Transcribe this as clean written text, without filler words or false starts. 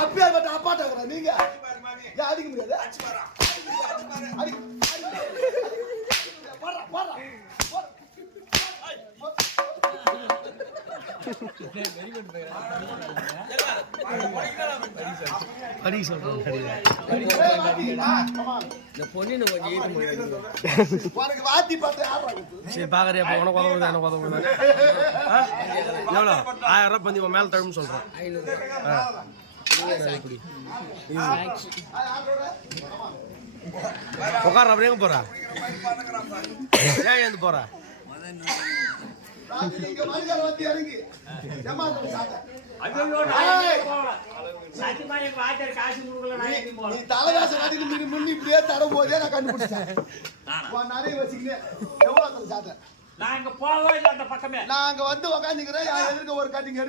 அப்பயே அப்பாட்ட நீங்க அடிக்க முடியாது. எவ்வளோ 1000 ரூபாய் பந்தி மேல தழும்பு சொல்றேன். உட்கார அப்படியே போறா ஏன் எழுந்து போறா தலைவாச முன்னி இப்படியே தரும் போதே நான் கண்டுபிடிச்சேன். நிறைய வச்சுக்கிட்டேன். எவ்வளவு சாப்பிட்டேன் நான் இங்க போகவே இல்லை. அந்த பக்கமே நான் அங்க வந்து உக்காந்துக்கிறேன். எதிர்க்க ஒரு கட்டிங்க